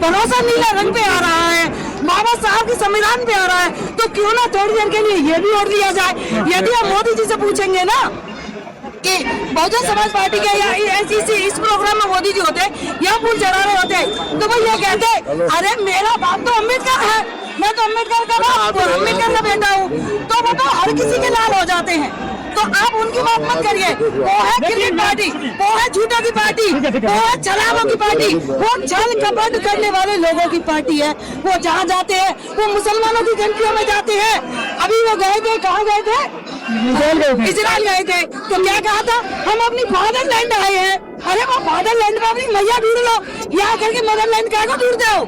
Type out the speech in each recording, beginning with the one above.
भरोसा नीला रंग पे आ रहा है, बाबा साहब के संविधान पे आ रहा है, तो क्यों ना थोड़ी देर के लिए ये भी ओढ़ लिया जाए। यदि हम मोदी जी से पूछेंगे ना कि बहुजन समाज पार्टी के या ऐसी इस प्रोग्राम में मोदी जी होते या फूल चढ़ा रहे होते तो वो ये कहते अरे मेरा बाप तो अम्बेडकर है, मैं तो अम्बेडकर का बाप अम्बेडकर का बेटा हूँ, तो वो तो हर किसी के लाल हो जाते हैं। तो आप उनकी बात मत करिए। वो है क्रिकेट पार्टी, वो है झूठा की पार्टी, वो है छलावों की पार्टी, वो छल कपट करने वाले लोगों की पार्टी है। वो जहाँ जाते हैं वो मुसलमानों की कंट्रियों में जाते हैं। अभी वो गए थे, कहाँ गए थे? इजराइल गए थे। तो क्या कहा था? हम अपनी फादरलैंड आए हैं। अरे वो फादरलैंड में अपनी मैया ढूंढ लो, यहाँ करके मदरलैंड क्या को ढूंढते हो?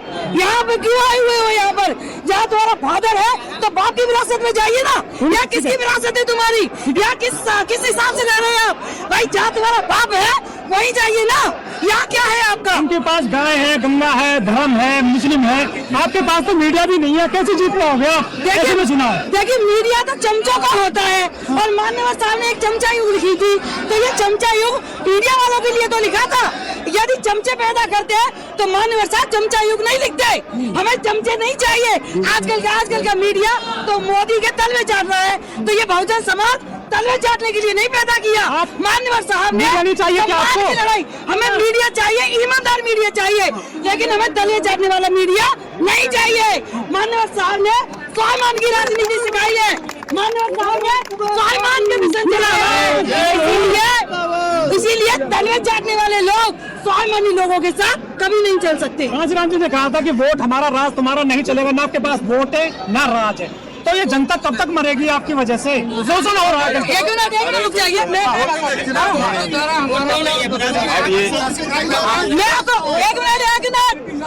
यहाँ पे क्यों आए हुए हो? यहाँ पर जहाँ तुम्हारा फादर है तो बाप की विरासत में जाइए ना। या किसकी विरासत है तुम्हारी? या किस हिसाब से रह रहे हैं आप? भाई जहाँ तुम्हारा बाप है वहीं जाइए ना। यहाँ क्या है आपका? उनके पास गाय है, गंगा है, धर्म है, मुस्लिम है, आपके पास तो मीडिया भी नहीं है, कैसे जीत पाओगे आप? कैसे में सुना? देखिए मीडिया तो चमचों का होता है और मान्यवर साहब ने एक चमचा युग लिखी थी, तो ये चमचा युग मीडिया वालों के लिए तो लिखा था। यदि चमचे पैदा करते हैं तो मान्यवर साहब चमचा युग नहीं लिखते। हमें चमचे नहीं चाहिए। आजकल का मीडिया तो मोदी के तलवे चाट रहा है, तो ये बहुजन समाज तलवे चाटने के लिए नहीं पैदा किया। मान्यवर साहब ने नहीं चाहिए क्या आपको? लड़ाई, हमें मीडिया चाहिए, ईमानदार मीडिया चाहिए, लेकिन हमें तलवे चाटने वाला मीडिया नहीं चाहिए। मान्यवर साहब ने स्वाभिमान की राजनीति सिखाई है, मान्यवर साहब ने स्वाभिमान के मिशन चलाया है। इसीलिए तलवे चाटने वाले लोग स्वाभिमानी लोगों के साथ कभी नहीं चल सकते। कांशीराम जी ने कहा था कि वोट हमारा राज तुम्हारा नहीं चलेगा, ना आपके पास वोट है ना राज है, तो ये जनता कब तक मरेगी आपकी वजह से? शोषण हो रहा है। एक मिनट रुक जाइए, मैं आपको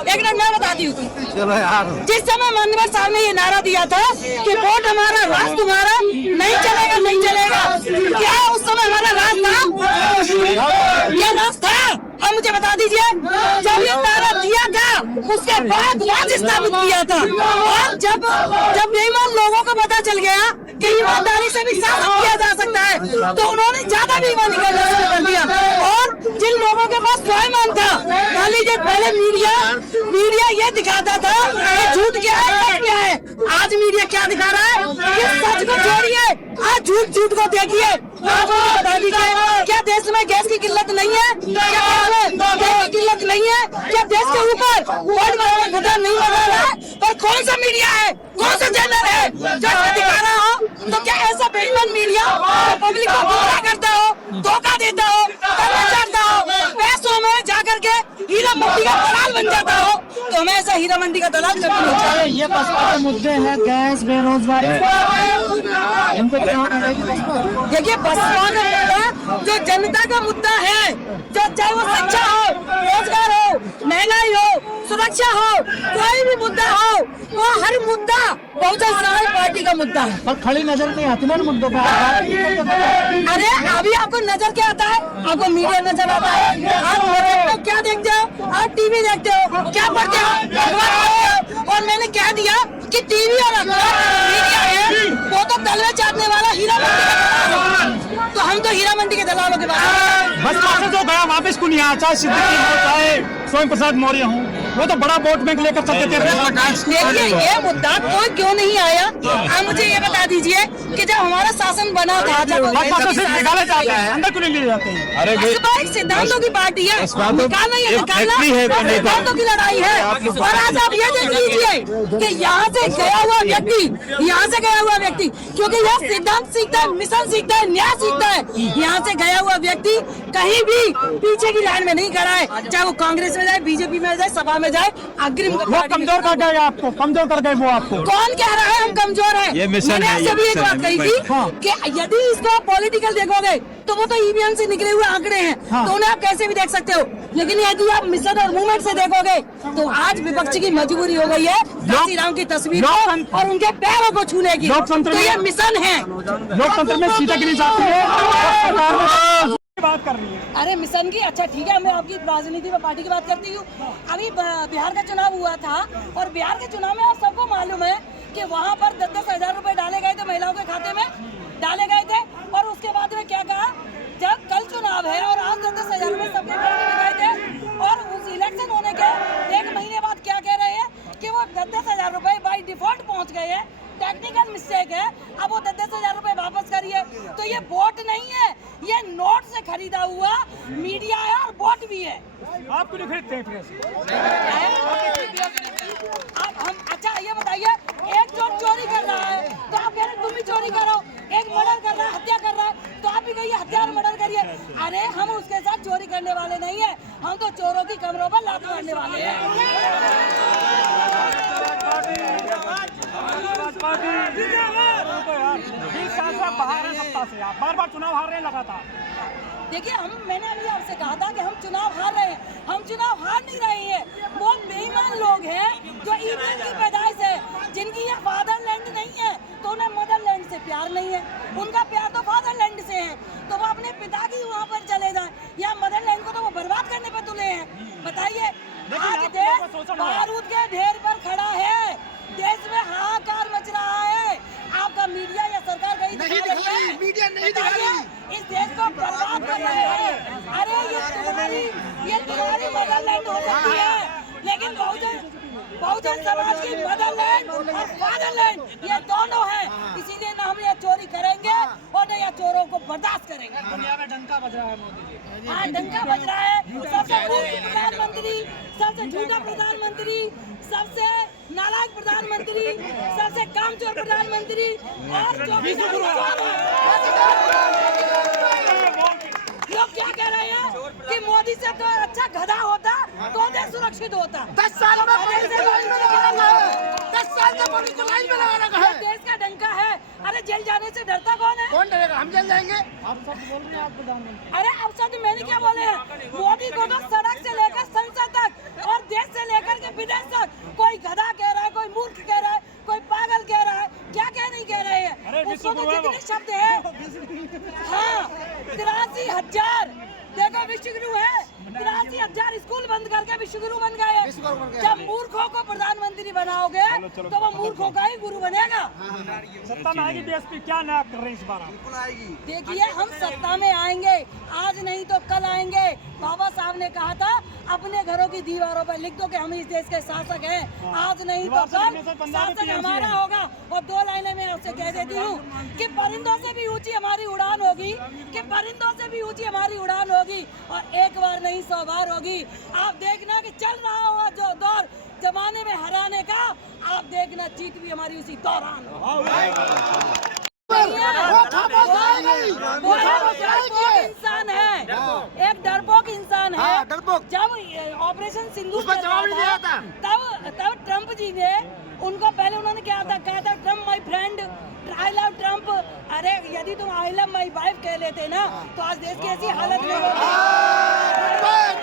एक मिनट मैं बताती हूँ। जिस समय माननीय साहब ने ये नारा दिया था कि वोट हमारा राज तुम्हारा नहीं चलेगा, क्या उस समय हमारा राज था? क्या राज था? अब मुझे बता दीजिए, जब ये नारा दिया था उसके बाद राज स्थापित किया था। और जब बेईमान लोगों को पता चल गया कि ईमानदारी से भी शासन किया जा सकता है, तो उन्होंने ज्यादा बेईमानी करना शुरू कर दिया। और जिन लोगों के पास स्वाभिमान था, मान लीजिए पहले मीडिया ये दिखाता था कि झूठ क्या है, सच क्या है। आज मीडिया क्या दिखा रहा है कि सच को छोड़िए, आज झूठ को देखिए। आप बता दीजिए, क्या देश में गैस की किल्लत नहीं है? क्या गैस की किल्लत नहीं है? क्या देश के ऊपर घटा नहीं लगा रहा है? और कौन सा मीडिया है, कौन सा चैनल है जो दिखा रहा हो? तो क्या ऐसा बेईमान मीडिया पब्लिक को गुमराह करता हो, धोखा देता हो, करता हो, पैसों में जाकर के हीरा मंडी का दलाल बन जाता हो? तो हमें ऐसा हीरा मंडी का दलाल करना नहीं चाहिए। ये बसपा के मुद्दे हैं, गैस, बेरोजगारी, देखिए बसपा का मुद्दा जो जनता का मुद्दा है, जो चाहे वो शिक्षा हो, रोजगार हो, महंगाई हो, सुरक्षा हो, कोई भी मुद्दा हो, वो हर मुद्दा बहुजन समाज पार्टी का मुद्दा है। और खड़ी नजर नहीं आती ना मुद्दों पर। अरे अभी आपको नजर क्या आता है? आपको मीडिया नजर आता है। आप क्या देखते हो? आप टीवी देखते हो, क्या पढ़ते हो, अखबार पढ़ते हो। और मैंने कह दिया कि टीवी और अखबार मीडिया है वो तो तलवे चाटने वाला हीरा मंडी का दलाल है। तो हम तो हीरा मंडी के दलालों के बारे बस से जो गया वापस को नहीं आया, चाहे सिद्दीकी हो, चाहे स्वयं प्रसाद मौर्य हो, वो तो बड़ा वोट बैंक लेकर चलते थे। देखिए ये मुद्दा कोई क्यों नहीं आया? आप मुझे ये बता दीजिए कि जब हमारा शासन बना था, जब निकाले जाते हैं, अंदर क्यों नहीं लिए जाते हैं? अरे सिद्धांतों की पार्टी है, निकालना सिद्धांतों की लड़ाई है। और आज आप ये देख लीजिए कि यहाँ से गया हुआ व्यक्ति क्योंकि यह सिद्धांत सीखता है, मिशन सीखता है, न्याय सीखता है। यहाँ से गया हुआ व्यक्ति कहीं भी पीछे की लाइन में नहीं खड़ा है, चाहे वो कांग्रेस में जाए, बीजेपी में जाए, सपा में जाए, अग्रिम। वो कमजोर कर गए आपको, कमजोर कर गए वो आपको। कौन कह रहा है हम कमजोर हैं? मैंने आपसे भी एक बात कही थी कि यदि इसको पॉलिटिकल देखोगे तो वो तो ईवीएम से निकले हुए आंकड़े हैं, तो उन्हें आप कैसे भी देख सकते हो। लेकिन यदि आप मिशन और मूवमेंट से देखोगे तो आज विपक्ष की मजबूरी हो गई है कांशीराम की तस्वीर और उनके पैरों को छूने की। तो ये मिशन है। लोकतंत्र में सीटें गिनी जाती है, बात कर रही है। अरे मिशन की, अच्छा ठीक है, मैं आपकी राजनीति में पार्टी की बात करती हूँ। अभी बिहार का चुनाव हुआ था और बिहार के चुनाव में आप सबको मालूम है कि वहाँ पर 10-10 हजार रुपए डाले गए थे, महिलाओं के खाते में डाले गए थे। और उसके बाद में क्या कहा, जब कल चुनाव है और आज 10-10 हजार रुपए सबके खाते में गए थे और उस इलेक्शन होने के 1 महीने बाद टेक्निकल मिस्टेक है, अब वो 10,000 रुपए वापस करिए। तो ये वोट नहीं है, ये नोट से खरीदा हुआ मीडिया है और वोट भी है। आप क्यों नहीं खरीदते हैं फिर ऐसे? अब हम अच्छा ये बताइए, एक चोर चोरी कर रहा है तो आप कह रहे तुम भी चोरी करो, एक मर्डर कर रहा है, हत्या कर रहा है तो आप भी कहिए हत्या और मर्डर करिए। अरे हम उसके साथ चोरी करने वाले नहीं है, हम तो चोरों की कमरों पर लात मारने वाले हैं। बाहर है सत्ता से, आप बार-बार चुनाव हार रहे हैं लगातार। देखिए मैंने अभी आपसे कहा था कि हम चुनाव हार रहे हैं, हम चुनाव हार नहीं रहे हैं। वो बेईमान लोग हैं जो ईवीएम की पैदाइश है, जिनकी ये फादरलैंड नहीं है तो उन्हें मदरलैंड से प्यार नहीं है, उनका प्यार तो फादरलैंड से है। तो वो अपने पिता की वहाँ पर चले जाएं, या मदरलैंड को तो वो बर्बाद करने पर तुले हैं। बताइए, आज देश बारूद के ढेर पर खड़ा है, देश में हाहाकार मच रहा है। आपका मीडिया या सरकार कहीं नहीं दिखा रही, मीडिया नहीं दिखा रही। इस देश को बर्बाद कर रहे हैं। अरे ये तुम्हारी मदरलैंड हो सकती है, लेकिन बहुजन समाज की मदरलैंड और फादरलैंड ये दोनों हैं। इसीलिए ना हम ये चोरी करेंगे और न ये चोरों को बर्दाश्त करेंगे। दुनिया में डंका बज रहा है मोदी जी। हाँ, डंका बज रहा है। सबसे मूर्ख प्रधानमंत्री, सबसे झूठा प्रधानमंत्री, सबसे नालायक प्रधानमंत्री, सबसे कामचोर प्रधानमंत्री और जो भी लोग क्या कह रहे हैं कि मोदी से तो अच्छा गधा होता तो देश सुरक्षित होता। 10 साल में 10 साल से पुलिस को लाइन में लगा रखा है। देश का डंका है। अरे जेल जाने से डरता कौन है? कौन डरेगा? हम जेल जाएंगे। आप सब बोल रहे हैं आप प्रधानमंत्री। अरे अब सब मैंने क्या बोले हैं? मोदी को तो सड़क से लेकर संसद तक और देश से लेकर के विदेश तक कोई गधा कह रहा है, कोई मूर्ख कह रहा है, कोई पागल कह रहा है, क्या नहीं कह रहे हैं। उसको तो जितने शब्द है, हाँ 83,000 देखो विश्वगुरु है, 83,000 स्कूल बंद करके विश्वगुरु बन गए। जब मूर्खों को प्रधानमंत्री बनाओगे तो वो मूर्खों का ही गुरु बनेगा। सत्ता में आएगी बीएसपी, क्या नया कर रहे हैं इस बार आप? देखिए हम सत्ता में आएंगे, आज नहीं तो कल आएंगे। बाबा साहब ने कहा था अपने घरों की दीवारों पर लिख दो कि हम इस देश के शासक हैं, आज नहीं तो कल शासक हमारा होगा। और 2 लाइनें मैं आपसे कह देती हूँ कि परिंदों से भी ऊंची हमारी उड़ान होगी, कि परिंदों से भी ऊंची हमारी उड़ान होगी और एक बार नहीं 100 बार होगी। आप देखना कि चल रहा हुआ जो दौर जमाने में हराने का, आप देखना जीत भी हमारी उसी दौरान इंसान है, एक डरपोक इंसान है। जब ऑपरेशन सिंदूर तब ट्रम्प जी ने उनको पहले उन्होंने क्या कहा था, Trump my friend, I love Trump. अरे यदि तुम आई लव माय वाइफ कह लेते ना तो आज देश की ऐसी हालत नहीं होती।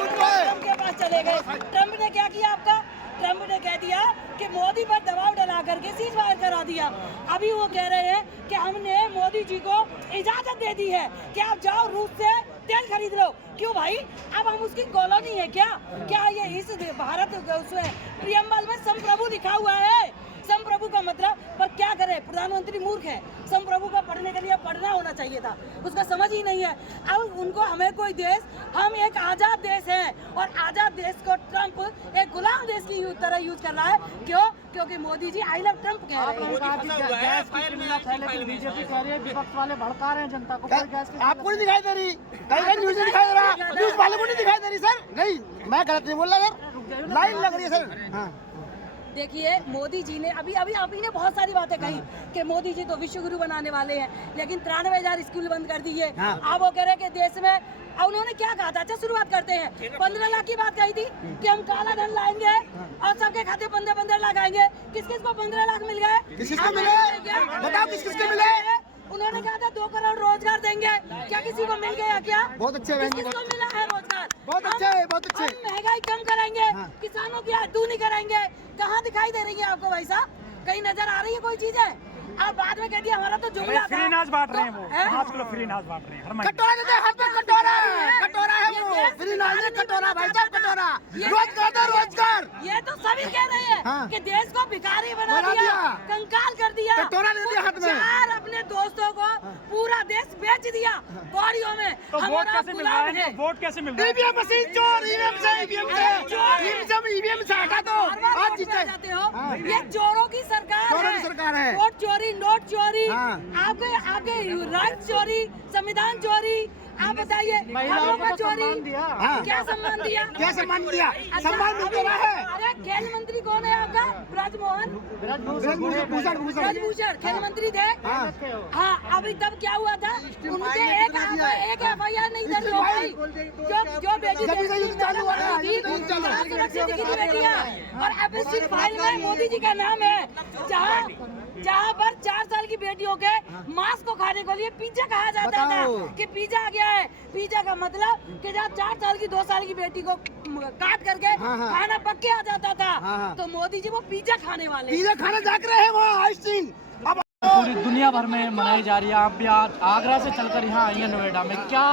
ट्रम्प के पास चले गए। ट्रम्प ने क्या किया आपका? ट्रम्प ने कह दिया कि मोदी पर दबाव डाला करके सीज फायर करा दिया। अभी वो कह रहे हैं कि हमने मोदी जी को इजाजत दे दी है कि आप जाओ रूस से तेल खरीद लो। क्यों भाई? अब हम उसकी कॉलोनी है क्या? क्या ये इस भारत उसमें प्रियम्बल में संप्रभु लिखा हुआ है? संप्रभु का मतलब, पर क्या करे, प्रधानमंत्री मूर्ख है। संप्रभु का पढ़ने के लिए पढ़ना होना चाहिए था, उसका समझ ही नहीं है। अब उनको हमें कोई देश, हम एक आजाद देश है और आजाद देश को ट्रम्प एक गुलाम देश की तरह यूज कर रहा है। क्यों? क्योंकि Modi ji I love Trump कह रहे हैं। बीजेपी कह रही है विपक्ष वाले भड़का रहे हैं जनता को। आपको नहीं दिखाई दे रही? कहीं न्यूज नहीं दिखाई दे रहा, न्यूज वाले को नहीं दिखाई दे रही। सर नहीं, मैं गलत नहीं बोल रहा सर, लाइन लग रही है सर। हाँ देखिए मोदी जी ने अभी आप ही ने बहुत सारी बातें कही कि मोदी जी तो विश्वगुरु बनाने वाले हैं, लेकिन 93,000 स्कूल बंद कर दिए। अब वो कह रहे कि देश में, अब उन्होंने क्या कहा था? अच्छा शुरुआत करते हैं। 15 लाख की बात कही थी कि हम काला धन लाएंगे और सबके खाते 15 लाख आएंगे। किस किस को 15 लाख मिल गए? किस किस को मिले? बताओ किस किस को मिले? उन्होंने कहा था 2 करोड़ रोजगार देंगे, क्या किसी को मिल गया? क्या बहुत अच्छे किसको मिला है रोजगार? बहुत अच्छे, बहुत अच्छे। महंगाई कम करेंगे, किसानों की आय दूनी करेंगे। कहाँ दिखाई दे रही है आपको भाई साहब? कहीं नजर आ रही है कोई चीज है? आप बाद में कह दिया हमारा तो जुमला था। फ्री नाज बांट रहे हैं वो, 5 किलो फ्री नाज बांट रहे हैं हर महीने। कटोरा देते हैं, हाथ में कटोरा है वो। फ्री नाज है, कटोरा भाई साहब, कटोरा। रोजगार दो, रोजगार। ये तो सभी भी कह रहे हैं हाँ। कि देश को भिखारी बना बना दिया, दिया। कंकाल कर दिया, कटोरा दे दिया हाथ में। चार अपने दोस्तों को पूरा देश बेच दिया कौड़ियों में। तो वोट हमारा कैसे मिल रहा गुलाम है? वोट कैसे मिल रहा है? ईवीएम मशीन चोर, ईवीएम से हटा दो, बार-बार आज वोट जीते। जाते हो। हाँ। ये चोरों की सरकार चोरों की सरकार है। वोट चोरी, नोट चोरी, हाँ। आपके राइट चोरी, संविधान चोरी। आप बताइए, महिलाओं को का तो चोरी, सम्मान दिया। हाँ। क्या सम्मान दिया? क्या सम्मान दिया? अच्छा, सम्मान मिल तो रहा है। अरे खेल मंत्री कौन है आपका? ब्रजमोहन ब्रजभूषण खेल मंत्री थे। हाँ, अभी तब क्या हुआ था? उनके एक FIR नहीं दर्ज हो गई। जो बेटी जब से युद्ध चालू हुआ था, थी, युद्ध चालू। सुरक्षित की बेटियां। और एफएससी फाइल में मोदी जी का नाम है, जहाँ पर 4 साल की बेटियों के मांस को खाने के लिए पिज्जा कहा जाता था बताओ। कि पिज्जा आ गया है। पिज्जा का मतलब कि जहाँ 4 साल की 2 साल की बेटी को काट करके हाँ, हाँ। खाना पक के आ जाता था। हाँ, हाँ। तो मोदी जी वो पिज्जा खाने वाले। पिज्जा खाना जाग रहे हैं वहाँ आइसक्रीम। अब पूरी दुनिया भर में मनाई जा रही है। आप भी आज आगरा से चलकर यहाँ आई हैं नोएडा में, क्या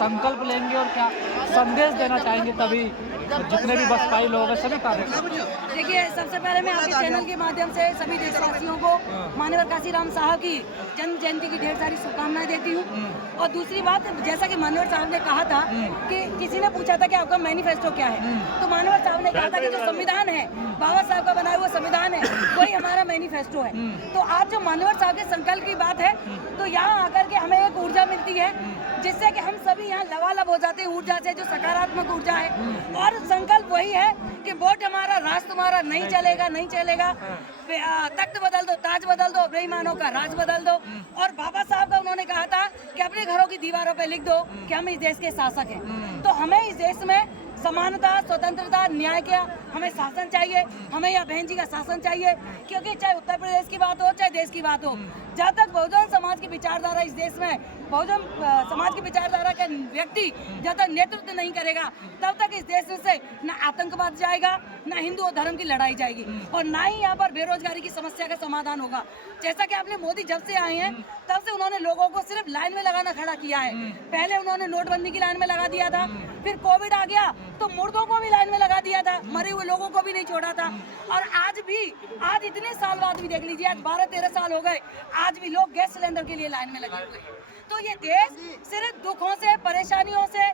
संकल्प लेंगे और क्या संदेश देना चाहेंगे तभी जितने भी बसपाई लोग हैं सभी कार्यक्रम? देखिए, सबसे पहले मैं आपके चैनल के माध्यम से सभी देशवासियों को माननीय काशीराम साहब की जन्म जयंती की ढेर सारी शुभकामनाएं देती हूँ। और दूसरी बात, जैसा कि माननीय साहब ने कहा था कि किसी ने पूछा था कि आपका मैनिफेस्टो क्या है, तो माननीय साहब ने कहा था कि जो संविधान है, बाबा साहब का बनाया हुआ संविधान है, वही हमारा मैनिफेस्टो है। तो आज जो माननीय साहब के संकल्प की बात है, तो यहाँ आकर के हमें एक ऊर्जा मिलती है जिससे कि हम सभी यहाँ लबालब हो जाते हैं ऊर्जा से, जो सकारात्मक ऊर्जा है। और संकल्प वही है कि वोट हमारा, राज तुम्हारा, नहीं चलेगा, नहीं चलेगा। तख्त बदल दो, ताज बदल दो, बेईमानों का राज बदल दो। और बाबा साहब का उन्होंने कहा था कि अपने घरों की दीवारों पे लिख दो कि हम इस देश के शासक हैं। तो हमें इस देश में समानता, स्वतंत्रता, न्याय का हमें शासन चाहिए। हमें या बहन जी का शासन चाहिए, क्योंकि चाहे उत्तर प्रदेश की बात हो, चाहे देश की बात हो, जब तक बहुजन समाज की विचारधारा इस देश में, बहुजन समाज की विचारधारा का व्यक्ति जब तक नेतृत्व नहीं करेगा, तब तक इस देश से न आतंकवाद जाएगा, न हिंदू और धर्म की लड़ाई जाएगी, और ना ही यहाँ पर बेरोजगारी की समस्या का समाधान होगा। जैसा कि आपने मोदी जब से आए हैं, तब से उन्होंने लोगों को सिर्फ लाइन में लगाना खड़ा किया है। पहले उन्होंने नोटबंदी की लाइन में लगा दिया था, फिर कोविड आ गया तो मुर्दों को भी लाइन में लगा दिया था, मरे हुए लोगों को भी नहीं छोड़ा था। और आज इतने साल बाद भी देख लीजिए, आज 12-13 साल हो गए, आज भी लोग गैस सिलेंडर के लिए लाइन में लगे हुए हैं। तो ये देश सिर्फ दुखों से, परेशानियों से,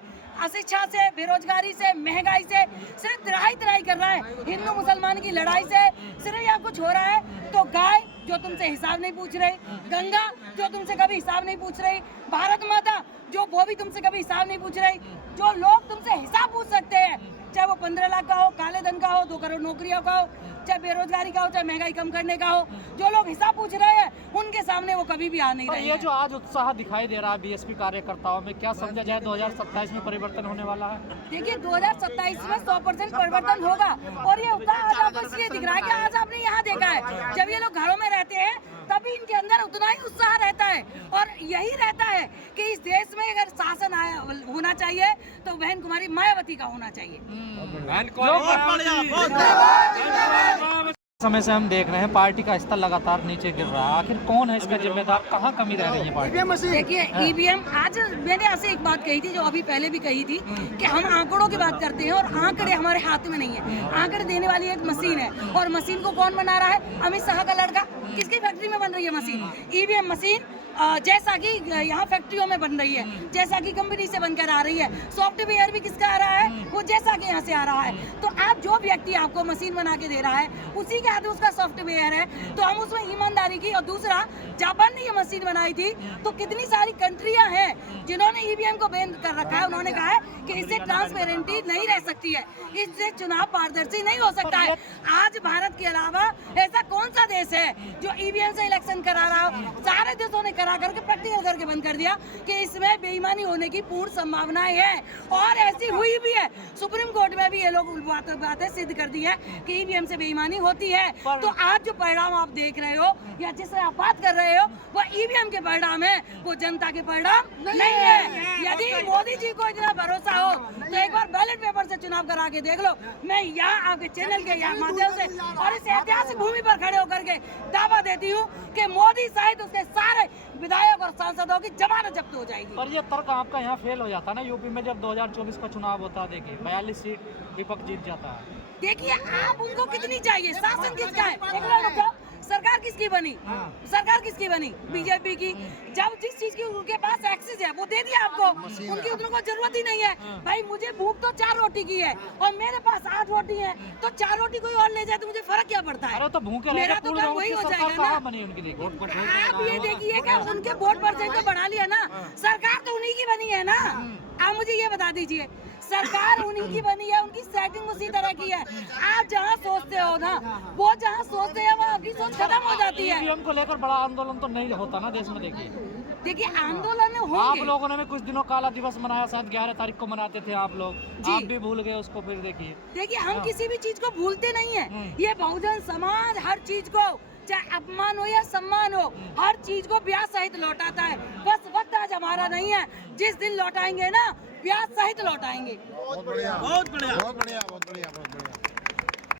अशिक्षा से, बेरोजगारी से, महंगाई से सिर्फ तराई कर रहा है। हिंदू मुसलमान की लड़ाई से सिर्फ यहाँ कुछ हो रहा है। तो गाय जो तुमसे हिसाब नहीं पूछ रही, गंगा जो तुमसे कभी हिसाब नहीं पूछ रही, भारत माता जो वो भी तुमसे कभी हिसाब नहीं पूछ रही। जो लोग तुमसे हिसाब पूछ सकते हैं, चाहे वो 15 लाख का हो, काले धन का हो, 2 करोड़ नौकरियों का हो, चाहे बेरोजगारी का हो, चाहे महंगाई कम करने का हो, जो लोग हिसाब पूछ रहे हैं उनके सामने वो कभी भी आ नहीं रहे। ये जो आज उत्साह दिखाई दे रहा है बीएसपी कार्यकर्ताओं में, क्या समझा जाए 2027 में परिवर्तन होने वाला है? देखिए, 2027 में 100% परिवर्तन होगा। और ये उत्साह आज आपको इसलिए दिख रहा है कि आज आपने यहाँ देखा है, जब ये लोग घरों में रहते हैं तभी इनके अंदर उतना ही उत्साह रहता है। और यही रहता है कि इस देश में अगर शासन होना चाहिए तो बहन कुमारी मायावती का होना चाहिए। समय से हम देख रहे हैं पार्टी का स्तर लगातार नीचे गिर रहा है, आखिर कौन है इसका जिम्मेदार, कहाँ कमी रह रही है पार्टी? EVM machine. देखिए, ईवीएम, आज मैंने ऐसे एक बात कही थी जो अभी पहले भी कही थी कि हम आंकड़ों की बात करते हैं और आंकड़े हमारे हाथ में नहीं है। आंकड़े देने वाली एक मशीन है, और मशीन को कौन बना रहा है? अमित शाह का लड़का। किसकी फैक्ट्री में बन रही है मशीन? ईवीएम मशीन जैसा कि यहाँ फैक्ट्रियों में बन रही है, जैसा कि कंपनी से बनकर आ रही है। सॉफ्टवेयर भी किसका आ रहा है? वो जैसा कि यहाँ से आ रहा है। तो आप जो व्यक्ति आपको मशीन बना के दे रहा है, उसी के हाथ में उसका सॉफ्टवेयर है, तो हम उसमें ईमानदारी की। और दूसरा, जापान ने ये मशीन बनाई थी, तो कितनी सारी कंट्रियां हैं जिन्होंने ईवीएम को बैन कर रखा है। उन्होंने कहा है कि इससे ट्रांसपेरेंटी नहीं रह सकती है, इससे चुनाव पारदर्शी नहीं हो सकता है। आज भारत के अलावा ऐसा कौन सा देश है जो ईवीएम से इलेक्शन करा रहा हो? सारे देशों ने करा करके प्रैक्टिकल करके बंद कर दिया कि इसमें बेईमानी होने की पूर्ण संभावनाएं है, और ऐसी हुई भी है। सुप्रीम कोर्ट में भी ये लोग बातें सिद्ध कर दी है कि ईवीएम से बेईमानी होती है। तो आज जो परिणाम आप देख रहे हो या जिससे आप बात कर रहे हो, वो ईवीएम के परिणाम है, वो जनता के परिणाम नहीं है। यदि मोदी जी को इतना भरोसा हो तो एक बार बैलेट पेपर से चुनाव करा के देख लो। मैं यहाँ आपके चैनल के माध्यम से और इस ऐतिहासिक भूमि पर खड़े होकर के दावा देती हूँ कि मोदी सहित उसके सारे विधायक और सांसदों की जमानत जब्त हो जाएगी। पर ये तर्क आपका यहाँ फेल हो जाता है ना यूपी में, जब 2024 का चुनाव होता है। देखिए 42 सीट विपक्ष जीत जाता है। देखिए आप उनको कितनी चाहिए, शासन किसका है? एक मिनट रुक जाओ। सरकार किसकी बनी? सरकार किसकी बनी? बीजेपी की। जब जिस चीज की उनके पास एक्सेस है वो दे दिया आपको, उनकी उनको जरूरत ही नहीं है। भाई मुझे भूख तो 4 रोटी की है और मेरे पास 8 रोटी है, तो 4 रोटी कोई और ले जाए तो मुझे फर्क क्या पड़ता है? अरे तो भूखे मेरा तो काम वही हो जाएगा ना। बनी उनकी देखिए, आप ये देखिएगा उनके वोट परसेंट तो बढ़ा लिया ना, सरकार तो उन्हीं की बनी है ना। आप मुझे ये बता दीजिए, सरकार उन्हीं की बनी है, उनकी सेटिंग उसी तरह की है। आप जहाँ सोचते हो ना, वो जहाँ सोचते हैं वहाँ आपकी सोच खत्म हो जाती है। ईवीएम को लेकर बड़ा आंदोलन तो नहीं होता ना देश में। देखिए आंदोलन आप होंगे। लोगों ने भी कुछ दिनों काला दिवस मनाया, शायद 11 तारीख को मनाते थे आप लोग, जी। आप भी भूल गए उसको। फिर देखिए हम किसी भी चीज को भूलते नहीं है। ये बहुजन समाज हर चीज को, चाहे अपमान हो या सम्मान हो, हर चीज को ब्याज सहित लौटाता है। बस वक्त आज हमारा नहीं है, जिस दिन लौटाएंगे ना ब्याज सहित लौटाएंगे। बहुत बढ़िया, बहुत बढ़िया, बहुत बढ़िया, बहुत बढ़िया।